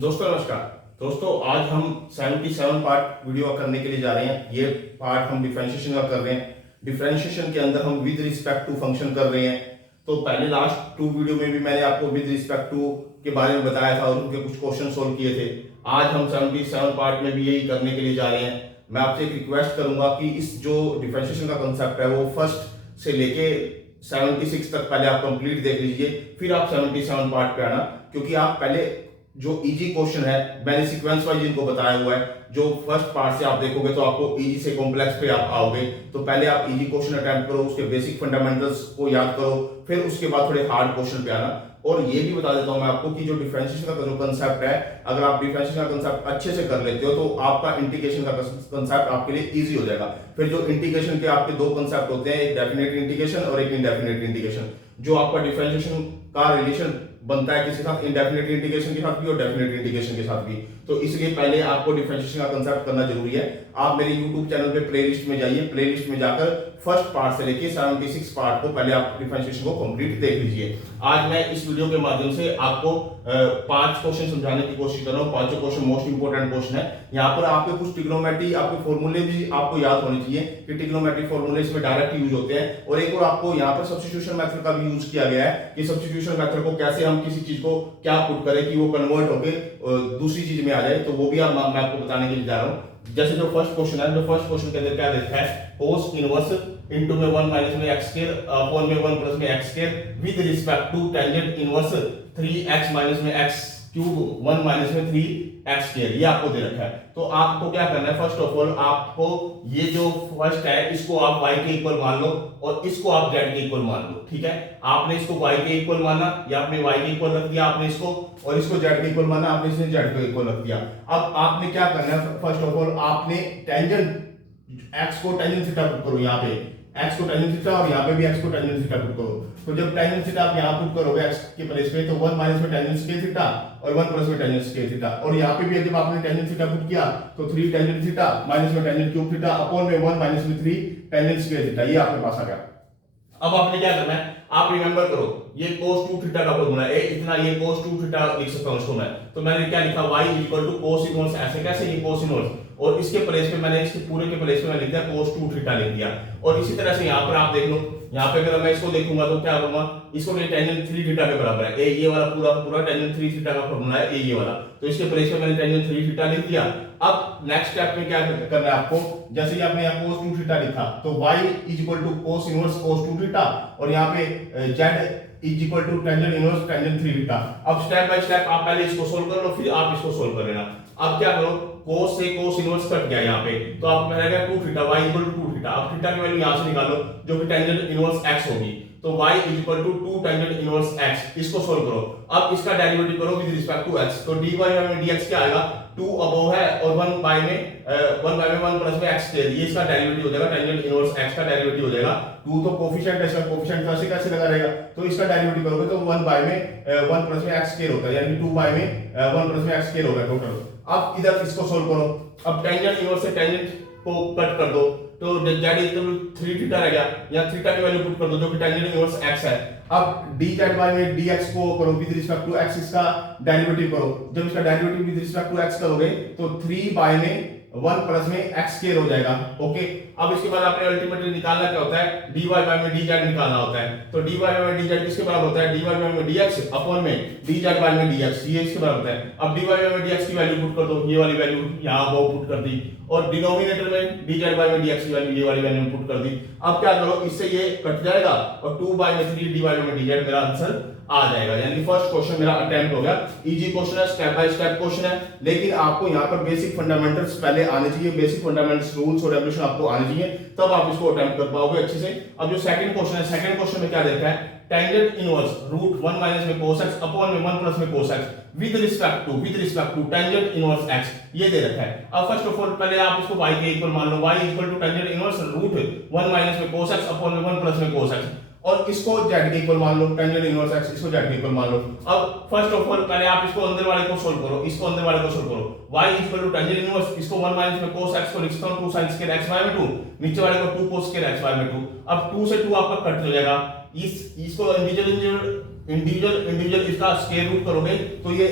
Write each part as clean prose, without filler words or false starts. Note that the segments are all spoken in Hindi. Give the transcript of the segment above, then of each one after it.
दोस्तों नमस्कार। दोस्तों आज हम 77 पार्ट वीडियो करने के लिए जा रहे हैं। ये पार्ट हम डिफरेंशिएशन का कर रहे हैं। डिफरेंशिएशन के अंदर हम विद रिस्पेक्ट टू फंक्शन कर रहे हैं। तो पहले लास्ट 2 वीडियो में भी मैंने आपको विद रिस्पेक्ट टू के बारे में बताया था और उनके कुछ क्वेश्चन सोल्व किए थे। आज हम 77 पार्ट में भी यही करने के लिए जा रहे हैं। मैं आपसे एक रिक्वेस्ट करूंगा कि इस जो डिफरेंशिएशन का कंसेप्ट है वो फर्स्ट से लेके 76 तक पहले आप कंप्लीट देख लीजिए, फिर आप 77 पार्ट पे आना, क्योंकि आप पहले जो इजी क्वेश्चन है मैंने सीक्वेंस वाइज इनको बताया हुआ है। जो फर्स्ट पार्ट से आप देखोगे तो आपको इजी से कॉम्प्लेक्स पे आप आओगे। तो पहले आप इजी क्वेश्चन अटेम्प्ट करो, उसके बेसिक फंडामेंटल्स को याद करो, फिर उसके बाद थोड़े हार्ड क्वेश्चन पे आना। और ये भी बता देता हूं मैं आपको कि जो डिफरेंशिएशन का जो कंसेप्ट है, अगर आप डिफरेंशिएशन का कंसेप्ट अच्छे से कर लेते हो तो आपका इंटीग्रेशन का कंसेप्ट आपके लिए इजी हो जाएगा। फिर जो इंटीग्रेशन के आपके दो कंसेप्ट होते हैं, एक डेफिनेट इंटीग्रेशन और एक इनडेफिनेट इंटीग्रेशन। जो आपका डिफरेंशिएशन का रिलेशन बनता है किसी साथ, इनडेफिनेट इंटीग्रेशन के साथ भी और डेफिनेट इंटीग्रेशन के साथ भी। तो इसलिए पहले आपको डिफरेंशिएशन का कंसेप्ट करना जरूरी है। आप मेरे YouTube चैनल पे प्लेलिस्ट में जाइए, प्लेलिस्ट में जाकर फर्स्ट पार्ट से लेके 76 पार्ट को पहले आप डिफरेंशिएशन को कंप्लीट देख लीजिए। आज मैं इस वीडियो के माध्यम से आपको 5 क्वेश्चन समझाने की कोशिश कर रहा हूँ। 5 क्वेश्चन मोस्ट इंपोर्टेंट क्वेश्चन है। यहाँ पर आपके कुछ ट्रिग्नोमेट्री आपके फॉर्मूले भी आपको याद होने चाहिए कि ट्रिग्नोमेट्री फॉर्मूले इसमें डायरेक्ट यूज होते हैं। और एक और आपको यहाँ पर सब्स्टिट्यूशन मेथड का भी यूज किया गया है कि सब्स्टिट्यूशन मेथड को कैसे हम किसी चीज को क्या पुट करें कि वो कन्वर्ट होकर दूसरी चीज में आ जाए। तो वो भी मैं आपको बताने के लिए जा रहा हूँ। जैसे जो फर्स्ट क्वेश्चन है, जो फर्स्ट क्वेश्चन के अंदर क्या देखा है, cos इनवर्स इनटू में 1 माइनस में x स्क्वायर अपॉन में 1 प्लस में x square with respect to tangent inverse 3x minus में x क्यूब 1 माइनस में 3x स्क्वायर, ये आपको दे रखा है। तो आपको क्या करना है, फर्स्ट ऑफ ऑल आपको ये जो फर्स्ट है इसको आप y के इक्वल मान लो और इसको आप z के इक्वल मान लो। ठीक है, आपने इसको y के इक्वल माना या आपने y के इक्वल रख दिया आपने इसको, और इसको z के इक्वल माना आपने इसने z के इक्वल रख दिया। अब आपने क्या करना है, फर्स्ट ऑफ ऑल आपने टेंजेंट x को टेंजेंट थीटा पुट करो, यहाँ पे x को टेंजेंट थीटा और यहाँ पे भी x को टेंजेंट थीटा पुट करो। तो जब टेंजेंट थीटा आप यहाँ पुट करोगे x के प्लेस पे तो 1 माइनस में टेंजेंट स्क्वायर थीटा और 1 प्लस में टेंजेंट स्क्वायर थीटा, और यहाँ पे भी जब आपने टेंजेंट थीटा पुट किया तो 3 टेंजेंट थीटा माइनस में टेंजेंट क्यूब थीटा अपॉन में 1 माइनस में 3 टेंजेंट स्क्वायर थीटा, ये आपके पास आ गया। अब आपने क्या करना है, आप रिमेंबर करो ये cos 2 थीटा का फॉर्मूला है, इतना ये cos 2 थीटा लिख सकता हूं इसको मैं। तो मैंने क्या लिखा, y equal to cos inverse, ऐसे कैसे ये cos इनवर्स, और इसके प्लेस पे मैंने इसके पूरे के प्लेस पे मैं लिख दिया cos 2 थीटा लिख दिया। और इसी तरह से यहां पर आप देख लो, यहां पे अगर मैं इसको देखूंगा तो क्या होगा, इसको ये टेंजेंट 3 थीटा के बराबर है, ये वाला पूरा पूरा टेंजेंट 3 थीटा का फॉर्मूला है ये वाला। तो इसके प्लेस पे मैंने टेंजेंट 3 थीटा लिख दिया। अब नेक्स्ट स्टेप में क्या करना है आपको, जैसे ही आपने यहाँ cos 2 थीटा लिखा तो y equal to cos inverse cos 2 theta और यहाँ पे z is equal to tangent inverse tangent 3 theta. अब स्टेप बाय स्टेप आप पहले इसको सोल्व कर लो, फिर आप इसको सोल्व कर लेना। अब क्या करो, cos से cos इनवर्स कट गया यहाँ पे, तो आप रह गया 2 theta, y equal to 2 theta. अब थीटा की वैल्यू यहाँ से निकालो जो कि टेंजेंट इनवर्स x होगी, तो y equal to 2 tangent inverse x, इसको सोल्व करो। अब इसका डेरिवेटिव करो विद रिस्पेक्ट टू x, तो dy में dx क्या आएगा, 2 अबव है और 1 बाय में 1 प्लस में x स्क्वायर, ये इसका डेरिवेटिव हो जाएगा, टेंजेंट इनवर्स x का डेरिवेटिव हो जाएगा। 2 तो कोफिशिएंट है, इसका कोफिशिएंट कैसे कैसे लगा रहेगा, तो इसका डेरिवेटिव करोगे तो 1 बाय में 1 प्लस में x स्क्वायर होता है, यानी 2 बाय में 1 प्लस में x स्क्वायर होगा टोटल। अब इधर इसको सोल्व करो। अब टेंजेंट इनवर्स से टेंजेंट को कट कर दो तो z इक्वल 3 थीटा रह गया, या थीटा की वैल्यू पुट कर दो जो कि टेंजेंट इनवर्स x है। अब dz बाय में dx को करो विद रिस्पेक्ट टू x, इसका डेरिवेटिव करो। जब इसका derivative with respect to x करोगे तो 3 बाय में 1 प्लस में x स्क्वायर हो जाएगा। ओके, अब इसके बाद आपने अल्टीमेटली निकालना क्या होता है, dy बाय में dz निकालना होता है। तो dy बाय में dz किसके बराबर होता है, dy बाय में dx अपॉन में dz बाय में dx, ये इसके बराबर होता है। अब dy बाय में dx की वैल्यू पुट कर दो, ये वाली वैल्यू यहां वो पुट कर दी, और डिनोमिनेटर में dz बाय में dx की वैल्यू ये वाली वैल्यू पुट कर दी। अब क्या करो, इससे ये कट जाएगा और 2 बाय में 3 dy बाय में dz मेरा आंसर आ जाएगा। यानी फर्स्ट क्वेश्चन मेरा अटेम्प्ट हो गया। इजी क्वेश्चन है, स्टेप बाय स्टेप क्वेश्चन है, लेकिन आपको यहाँ पर बेसिक फंडामेंटल्स पहले आने चाहिए, बेसिक फंडामेंटल्स रूल्स और रेगुलेशन आपको आने चाहिए, तब आप इसको अटेम्प्ट कर पाओगे अच्छे से। अब जो सेकंड क्वेश्चन है, सेकंड क्वेश्चन में क्या देखा है, टेंजेंट इनवर्स रूट 1 माइनस में cos x अपॉन में 1 प्लस में cos x with respect to tangent inverse x, ये दे रखा है। अब फर्स्ट ऑफ ऑल पहले आप इसको y के इक्वल मान लो, y equal to tangent inverse root 1 minus में cos x अपॉन में 1 प्लस में cos x, और इसको z के इक्वल मान लो, टेंजेंट इनवर्स x, इसको z के इक्वल मान लो। अब फर्स्ट ऑफ ऑल पहले आप इसको अंदर वाले को सोल्व करो, इसको अंदर वाले को सोल्व करो। y equal to tangent inverse, इसको 1 माइनस में cos x को लिख सकता हूं 2 sin स्क्वायर x बाय में 2, नीचे वाले को 2 cos स्क्वायर x बाय में 2। अब 2 से 2 आपका कट हो जाएगा, इसको इंडिविजुअल इसका स्क्वायर रूट करोगे तो ये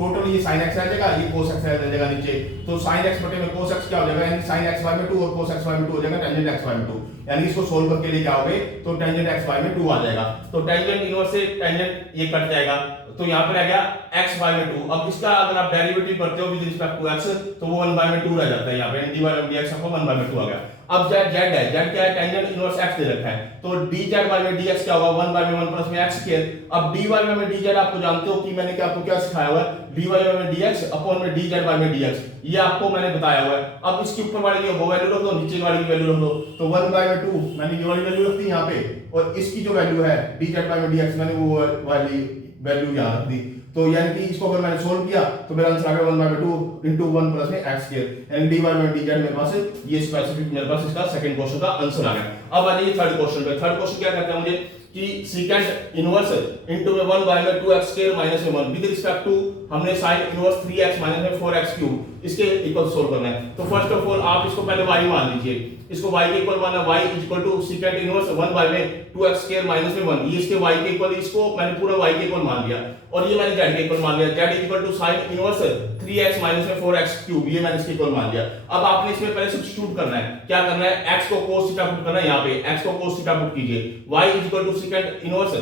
टोटल ये sin x आ जाएगा, ये cos x आ जाएगा नीचे, तो sin x बटे में cos x क्या हो जाएगा, यानी sin x y में 2 और cos x y में 2 हो जाएगा टेंजेंट x y में 2, यानी इसको सोल्व करके लेके आओगे तो टेंजेंट x y में 2 आ जाएगा। तो टेंजेंट इनवर्स से टेंजेंट ये कट जाएगा, तो यहाँ पे रह गया x y में 2। अब इसका अगर आप डेरिवेटिव करते हो विद रिस्पेक्ट टू x तो वो 1 बाय में 2 रह जाता है, यहाँ पे dy बाय dx आपको 1 बाय में 2 आ गया। अब z है, z क्या है, टेंजेंट इनवर्स x दे रखा है, तो dz बाय में dx क्या होगा, 1 बाय में 1 प्लस में x स्क्वायर। अब dy बाय में dz आपको जानते हो कि मैंने क्या आपको क्या सिखाया हुआ है, dy बाय में dx अपॉन में dz बाय में dx, ये आपको मैंने बताया हुआ है। अब इसके ऊपर वाले की वो वैल्यू रख दो, नीचे वाले की वैल्यू रख दो, तो 1 बाय में 2 मैंने ये वाली वैल्यू रख दी यहाँ पे, और इसकी जो वैल्यू है dz बाय में dx मैंने वो वाली वैल्यू यहाँ रख दी। तो यानी कि इसको अगर मैंने सोल्व किया तो मेरा आंसर आ गया 1 बाय 2 इनटू 1 प्लस में x स्क्वायर, यानी dy बाय में dz मेरे पास ये स्पेसिफिक मेरे पास इसका सेकंड क्वेश्चन का आंसर आ गया। अब आ जाइए थर्ड क्वेश्चन पे। थर्ड क्वेश्चन क्या कहता है मुझे कि सेकंड इनवर्स इनटू में 1 बाय में 2x स्क्वायर माइनस में 1 विद रिस्पेक्ट टू हमने sin इनवर्स 3x माइनस में 4x क्यूब इसके इक्वल सोल्व करना है। तो फर्स्ट ऑफ ऑल आप इसको पहले y मान लीजिए, इसको y के इक्वल माना, y equal to second inverse 1 by में 2x स्क्वायर माइनस में 1, ये इसके y के इक्वल, इसको मैंने पूरा y के इक्वल मान लिया, और ये मैंने z के इक्वल मान लिया, z equal to sin inverse 3x minus में 4x क्यूब, ये मैंने इसके इक्वल मान लिया। अब आपने इसमें पहले सब्स्टिट्यूट करना है, क्या करना है, x को cos थीटा पुट करना है, यहाँ पे x को cos थीटा पुट कीजिए, y equal to second inverse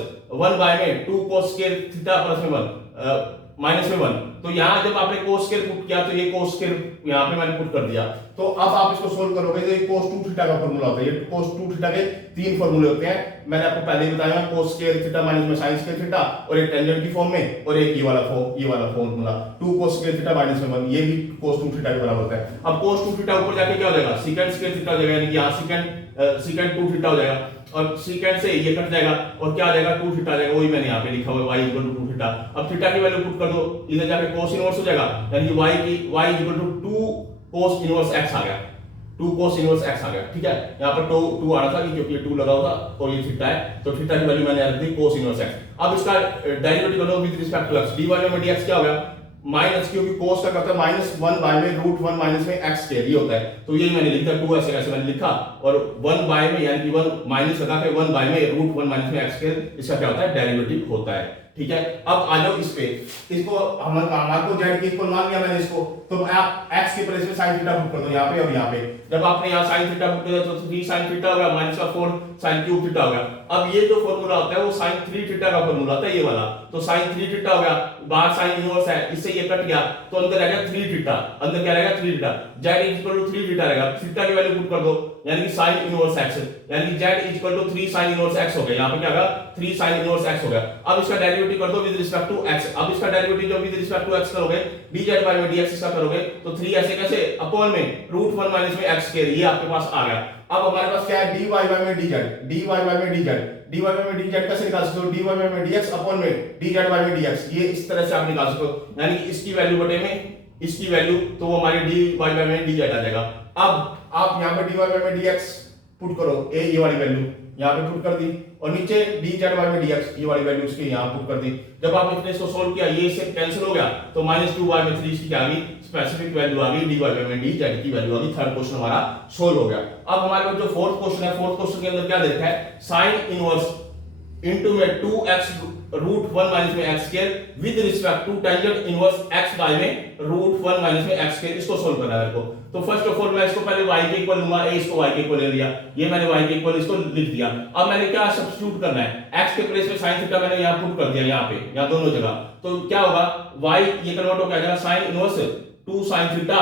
1 by में 2 cos स्क्वायर थीटा प्लस में 1 माइनस में 1, तो यहाँ जब आपने cos स्क्वायर पुट किया तो ये cos स्क्वायर यहाँ पे मैंने पुट कर दिया। तो अब आप इसको सोल्व करोगे तो ये cos 2 थीटा का फार्मूला होता है, ये cos 2 थीटा के 3 फार्मूले होते हैं, मैंने आपको पहले ही बताया cos स्क्वायर थीटा माइनस में sin स्क्वायर थीटा, और एक टेंजेंट की फॉर्म में, और एक ये वाला formula 2 cos square theta minus में 1, ये भी cos 2 थीटा के बराबर होता है। अब cos 2 थीटा ऊपर जाके क्या हो जाएगा, secant स्क्वायर थीटा हो जाएगा, यानी कि यहाँ secant 2 थीटा हो जाएगा, और secant से ये कट जाएगा और क्या आ जाएगा 2 थीटा आ जाएगा, वही मैंने यहाँ पे लिखा हुआ है y इक्वल टू 2 थीटा। अब थीटा की वैल्यू पुट कर दो, इधर जाके cos इनवर्स हो जाएगा, यानी कि y equal to 2 cos inverse x आ गया, 2 cos इनवर्स x आ गया, ठीक है। यहाँ पर 2 आ रहा था क्योंकि ये 2 लगा हुआ था और ये थीटा है, तो थीटा की वैल्यू मैंने रख दी cos इनवर्स x। अब इसका डेरिवेटिव करो with respect to x, dy by dx क्या हो गया, माइनस, क्योंकि cos का करता है माइनस 1 बाय में रूट 1 माइनस में x स्क्वायर, ये होता है, तो यही मैंने लिखा 2 ऐसे कैसे मैंने लिखा, और 1 बाय में यानी कि 1 माइनस लगा के 1 बाय में रूट 1 माइनस में x स्क्वायर, इसका क्या होता है, डेरिवेटिव होता है, ठीक है। अब आ जाओ इस पे, इसको हमारे को z के इक्वल मान लिया मैंने इसको, तो आप x के प्लेस में sin थीटा पुट कर दो यहाँ पे, और यहाँ पे जब आपने यहाँ sin थीटा पुट किया तो 3 sin थीटा हो गया माइनस का 4 sin क्यूब थीटा हो गया। अब ये जो फार्मूला होता है वो sin 3 थीटा का फार्मूला होता है, ये वाला, तो sin 3 थीटा हो गया, बाहर sin इनवर्स है, इससे ये कट गया, तो अंदर रह गया 3 थीटा, अंदर क्या रहेगा 3 theta, z equal to 3 theta रहेगा, थीटा की वैल्यू पुट कर दो, यानी कि sin इनवर्स x, यानी कि z equal to 3 sin inverse x हो गया, यहाँ पे क्या होगा 3 sin इनवर्स x हो गया। अब इसका डेरिवेटिव कर दो विद रिस्पेक्ट टू x, अब इसका डेरिवेटिव जो विद रिस्पेक्ट टू x करोगे, dz बाय में dx इसका करोगे, तो 3 ऐसे कैसे, अपॉन में रूट 1 माइनस में x स्क्वायर, ये आपके पास आ गया। अब हमारे पास क्या है, dy बाय में dz कैसे निकाल सकते हो, dy बाय में dx अपॉन में dz बाय में dx, ये इस तरह से आप निकाल सकते हो, यानी कि इसकी वैल्यू बटे में इसकी वैल्यू, तो वो हमारी dy बाय में dz आ जाएगा। अब आप यहाँ पे dy बाय में dx पुट करो, ये वाली वैल्यू यहाँ पे पुट कर दी, और नीचे dz बाय में dx ये वाली वैल्यू इसके यहाँ पुट कर दी। जब आप इसको सोल्व किया, ये इससे कैंसिल हो गया, तो -2 बाय में 3 इसकी क्या आ गई, स्पेसिफिक वैल्यू आ गई, dy बाय में dz की वैल्यू आ गई। थर्ड क्वेश्चन हमारा सोल्व हो गया। अब हमारे पास जो फोर्थ क्वेश्चन है, फोर्थ क्वेश्चन के अंदर क्या देखा है, sin इनवर्स इनटू में 2x रूट 1 माइनस में x square with respect to tangent inverse x by में रूट 1 माइनस में x स्क्वायर, इसको सोल्व करना है मेरे को। तो फर्स्ट ऑफ ऑल मैं इसको पहले y के इक्वल लूंगा, a इसको y के इक्वल ले लिया, ये मैंने y के इक्वल इसको लिख दिया। अब मैंने क्या सब्स्टिट्यूट करना है, x के प्लेस में sin थीटा मैंने यहां पुट कर दिया, यहां पे, यहां दोनों जगह, तो क्या होगा, y ये कन्वर्ट हो जाएगा sin inverse 2 sin theta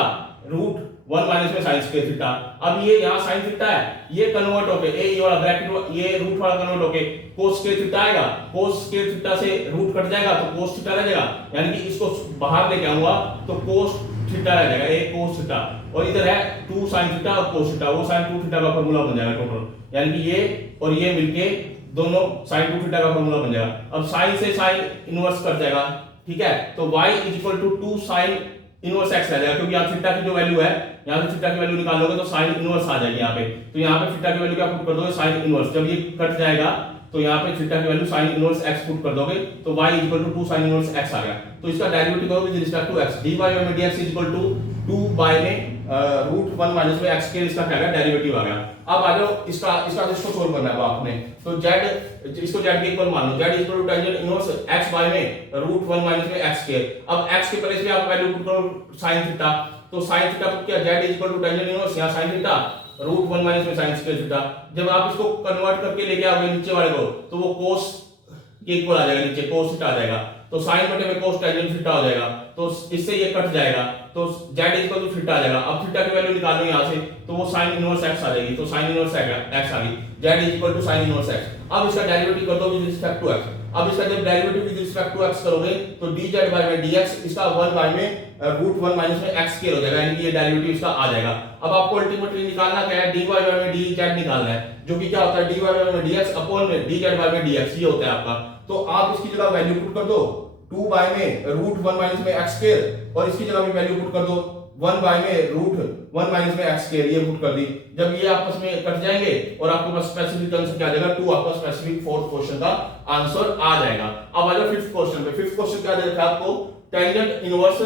root 1 minus में sin स्क्वायर थीटा। अब ये यहाँ sin थीटा है, ये कन्वर्ट होके ये वाला ब्रैकेट, ये रूट वाला कन्वर्ट होके cos स्क्वायर थीटा आएगा, cos स्क्वायर थीटा से रूट कट जाएगा तो cos थीटा रह जाएगा, यानी कि इसको बाहर लेके आऊंगा तो cos थीटा रह जाएगा, ये cos थीटा, और इधर है 2 sin थीटा और cos थीटा, वो sin 2 थीटा का फार्मूला बन जाएगा टोटल, यानी कि ये और ये मिलके दोनों sin 2 थीटा का फार्मूला बन जाएगा। अब sin से sin इनवर्स कट जाएगा, ठीक है, तो y equal to 2 sin inverse x आ जाएगा, क्योंकि यहाँ थीटा की जो वैल्यू है, यहाँ से थीटा की वैल्यू निकालोगे तो sin इनवर्स आ जाएगी यहाँ पे, तो यहाँ पे थीटा की वैल्यू क्या पुट कर दोगे, sin इनवर्स, जब ये कट जाएगा तो यहाँ पे थीटा की value sin inverse x put कर दोगे, तो y equal to 2 sin inverse x आ गया। तो इसका डेरिवेटिव करोगे with respect to x, dy by में dx इक्वल टू 2 बाय में √1 माइनस में एक्स स्क्वायर, इसका क्या है डेरिवेटिव आ गया। अब आ जाओ इसका इसको सोल्व करना है आपने। तो z इसको z के इक्वल मान लो, z equal to tangent inverse x by में √1 माइनस में x स्क्वायर। अब x के प्लेस में आप वैल्यू पुट करो sin थीटा, तो sin थीटा पुट किया, z equal to tangent inverse यहां sin थीटा √1 माइनस में sin स्क्वायर थीटा। जब आप इसको कन्वर्ट करके लेके आओगे नीचे वाले को, तो वो cos के इक्वल आ जाएगा, नीचे cos थीटा आ जाएगा, तो sin बटे में cos टेंजेंट थीटा हो जाएगा, तो इससे ये कट जाएगा, तो z इक्वल टू थीटा आ जाएगा। अब थीटा की वैल्यू निकालो यहां से, तो वो sin इनवर्स x आ जाएगी, तो sin इनवर्स x आ गई, z equal to sin inverse x। अब इसका डेरिवेटिव कर दो विद रिस्पेक्ट टू x। अब इसका जब derivative with respect to x करोगे तो dz बाय में dx, इसका 1 बाय में √1 माइनस में x स्क्वायर हो जाएगा, यानी कि ये डेरिवेटिव इसका आ जाएगा। अब आपको अल्टीमेटली निकालना क्या है, dy बाय में dz निकालना है, जो कि क्या होता है dy बाय में dx अपॉन में dz बाय में dx, ये होता है आपका। तो आप इसकी जगह वैल्यू पुट कर दो 2 बाय में √1 माइनस में x स्क्वायर, और इसकी जगह भी वैल्यू पुट कर दो 1 बाय में √1 माइनस में x स्क्वायर, ये पुट कर दी। जब ये आपस में कट जाएंगे और आपके पास स्पेसिफिक आंसर क्या आ जाएगा, 2 आपका स्पेसिफिक फोर्थ क्वेश्चन का आंसर आ जाएगा। अब आ जाओ फिफ्थ क्वेश्चन पे। फिफ्थ क्वेश्चन क्या दे रखा है आपको, टेंजेंट इनवर्स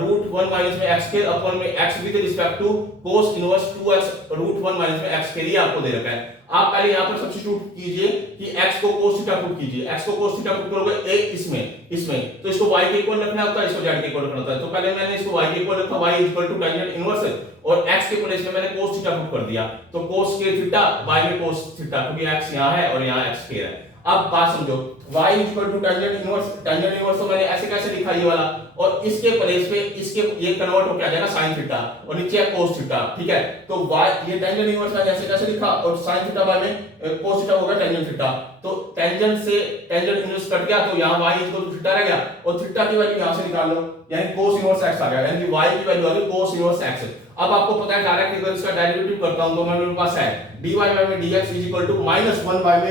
√1 माइनस में x स्क्वायर अपॉन में x with respect to cos inverse 2x √1 minus में x स्क्वायर, ये आपको दे रखा है। आप पहले यहां पर सब्स्टिट्यूट कीजिए कि x को cos थीटा पुट कीजिए, x को cos थीटा पुट करोगे a इसमें तो इसको y के इक्वल रखना होता है, इसको z के इक्वल रखना होता है। तो पहले मैंने इसको y के इक्वल रखा, y equal to tangent inverse, और x के प्लेस में मैंने cos थीटा पुट कर दिया, तो cos के थीटा y में cos थीटा, क्योंकि x यहां है और यहां x स्क्वायर है। अब बात समझो, y equal to tangent inverse तो मैंने ऐसे कैसे लिखा ये वाला, और इसके प्लेस पे इसके ये कन्वर्ट होकर आ जाएगा sin थीटा, और नीचे है cos थीटा, ठीक है। तो y ये टेंजेंट इनवर्स मैंने ऐसे कैसे लिखा, और sin थीटा बाय में cos थीटा होगा टेंजेंट थीटा, तो टेंजेंट से टेंजेंट इनवर्स कट गया, तो यहां y इक्वल टू थीटा रह गया, और थीटा की वैल्यू यहां से निकाल लो, यानी cos इनवर्स x आ गया, यानी y की वैल्यू आ गई cos इनवर्स x। अब आपको पता है डायरेक्ट अगर इसका डेरिवेटिव करता हूं तो मेरे पास है dy बाय में dx is equal to -1 by में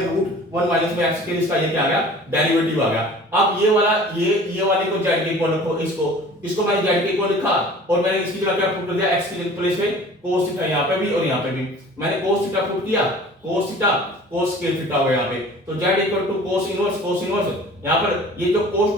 √1 माइनस में x के, इसका ये क्या आ गया डेरिवेटिव आ गया। अब ये वाला ये वाले को z के इक्वल रखो, इसको मैंने z के इक्वल लिखा, और मैंने इसकी जगह क्या पुट कर दिया, x के प्लेस में cos थीटा, यहां पे भी और यहां पे भी मैंने cos थीटा पुट किया, cos थीटा cos के थीटा हो गया यहां पे, तो z equal to cos inverse यहां पर ये जो cos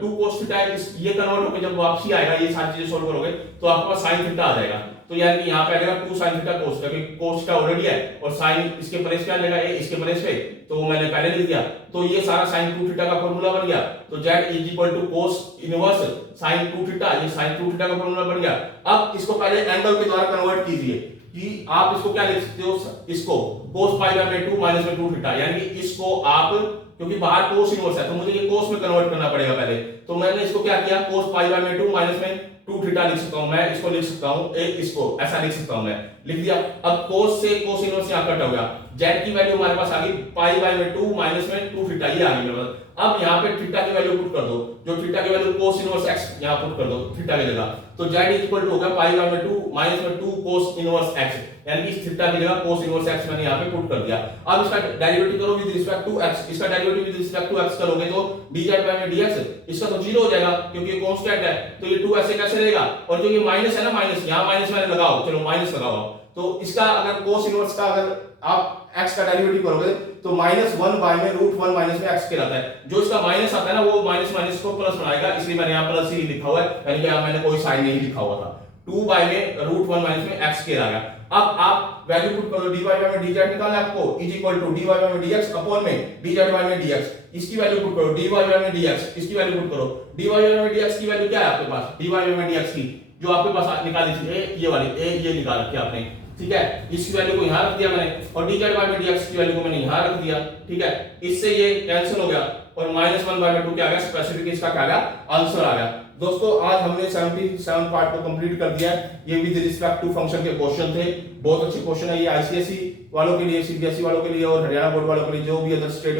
2 cos थीटा है, ये कन्वर्ट होकर जब वापसी आएगा, ये सारी चीजें सॉल्व करोगे तो आपके पास sin थीटा आ जाएगा। तो यानी कि यहां पे आ जाएगा 2 sin थीटा cos, क्योंकि cos थीटा ऑलरेडी है, और sin इसके प्लेस पे आ जाएगा, इसके प्लेस पे, तो मैंने पहले लिख दिया, तो ये सारा sin 2 थीटा का फार्मूला बन गया। तो z is equal to cos inverse sin 2 theta, ये sin 2 थीटा का फार्मूला बन गया। अब इसको पहले एंगल के द्वारा कन्वर्ट कीजिए, कि आप इसको क्या लिख सकते हो, इसको cos पाई बाय 2 माइनस में 2 थीटा, यानी कि इसको आप, क्योंकि बाहर cos इनवर्स है तो मुझे ये cos में कन्वर्ट करना पड़ेगा पहले, तो मैंने इसको क्या किया, cos पाई बाय 2 माइनस में 2 थीटा लिख सकता हूं मैं, इसको लिख सकता हूं इसको ऐसा लिख सकता हूं मैं, लिख दिया। अब cos से cos इनवर्स यहां कट हो गया, z की वैल्यू हमारे पास आ गई पाई बाय 2 माइनस में 2 थीटा, ये आ गई मेरे पास। अब यहां पे थीटा की वैल्यू पुट कर दो, जो थीटा की वैल्यू cos इनवर्स x यहां पुट कर दो थीटा की जगह, तो z इक्वल टू हो गया पाई बाय 2 माइनस में 2 cos इनवर्स x, यानी कि थीटा की जगह cos इनवर्स x मैंने यहां पे पुट कर दिया। अब इसका डेरिवेटिव करो विद रिस्पेक्ट टू x, इसका derivative with respect to x करोगे तो dz बाय में dx, इसका तो 0 हो जाएगा क्योंकि ये कांस्टेंट है, तो ये 2 ऐसे कैसे रहेगा, और जो ये माइनस है ना, माइनस यहां माइनस मैंने लगाओ, चलो माइनस लगाओ, तो इसका अगर cos इनवर्स का अगर आप x का डेरिवेटिव करोगे तो -1 बाय में √1 माइनस में x के आता है, जो इसका माइनस आता है ना वो माइनस माइनस को प्लस बनाएगा, इसलिए मैंने यहां प्लस ही लिखा हुआ है, यानी कि यहां मैंने कोई साइन नहीं लिखा हुआ था। 2 बाय में √1 माइनस में x के आ गया। अब आप वैल्यू पुट करो, dy बाय में dz निकालना है आपको, is equal to dy by में dx अपॉन में dz बाय में dx, इसकी वैल्यू पुट करो, dy बाय में dx, इसकी वैल्यू पुट करो, dy बाय में dx की वैल्यू क्या है आपके पास, dy बाय में dx की जो आपके पास निकाली थी ये वाली ये निकाल रखी आपने, ठीक है, इसकी वैल्यू को यहां रख दिया मैंने, और dz बाय में dx की वैल्यू को मैंने यहां रख दिया, ठीक है, इससे ये कैंसिल हो गया, और -1 बाय 2 क्या आ गया, स्पेसिफिक इसका क्या आ गया, आंसर आ गया। दोस्तों आज हमने 77 पार्ट को कंप्लीट कर दिया है, ये विद रिस्पेक्ट टू फंक्शन के क्वेश्चन थे, बहुत अच्छे क्वेश्चन है ये आईसीएसई वालों के लिए, सीबीएसई वालों के लिए और हरियाणा बोर्ड वालों के लिए, जो भी अदर स्टेट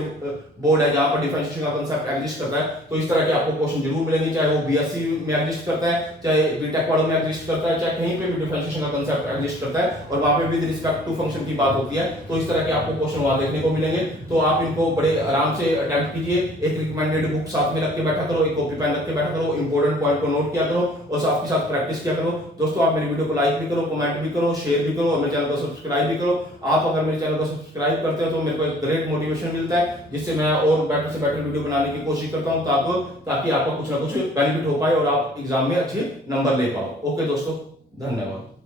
बोर्ड है जहां पर डिफरेंशिएशन का कांसेप्ट एग्जिस्ट करता है, तो इस तरह के आपको क्वेश्चन जरूर मिलेंगे, चाहे वो बीएससी में एग्जिस्ट करता है, चाहे बीटेक वालों में एग्जिस्ट करता है, चाहे कहीं पे भी डिफरेंशिएशन का कांसेप्ट एग्जिस्ट करता है, और वहां पे विद रिस्पेक्ट टू फंक्शन की बात होती है, तो इस तरह के आपको क्वेश्चन वहां देखने को मिलेंगे। तो आप इनको बड़े आराम से अटेम्प्ट कीजिए, एक रिकमेंडेड बुक साथ में रख के बैठा करो, एक कॉपी पेन रख के बैठा करो, इंपॉर्टेंट पॉइंट को नोट किया करो, और साथ के साथ प्रैक्टिस किया करो। दोस्तों आप मेरी वीडियो को लाइक भी करो, कमेंट भी करो, शेयर भी करो, और मेरे चैनल को सब्सक्राइब भी करो। आप अगर मेरे चैनल को सब्सक्राइब करते हो तो मेरे को एक ग्रेट मोटिवेशन मिलता है, जिससे मैं और बेटर से बेटर वीडियो बनाने की कोशिश करता हूं, ताकि आपका कुछ ना कुछ बेनिफिट हो पाए और आप एग्जाम में अच्छे नंबर ले पाओ। ओके दोस्तों, धन्यवाद।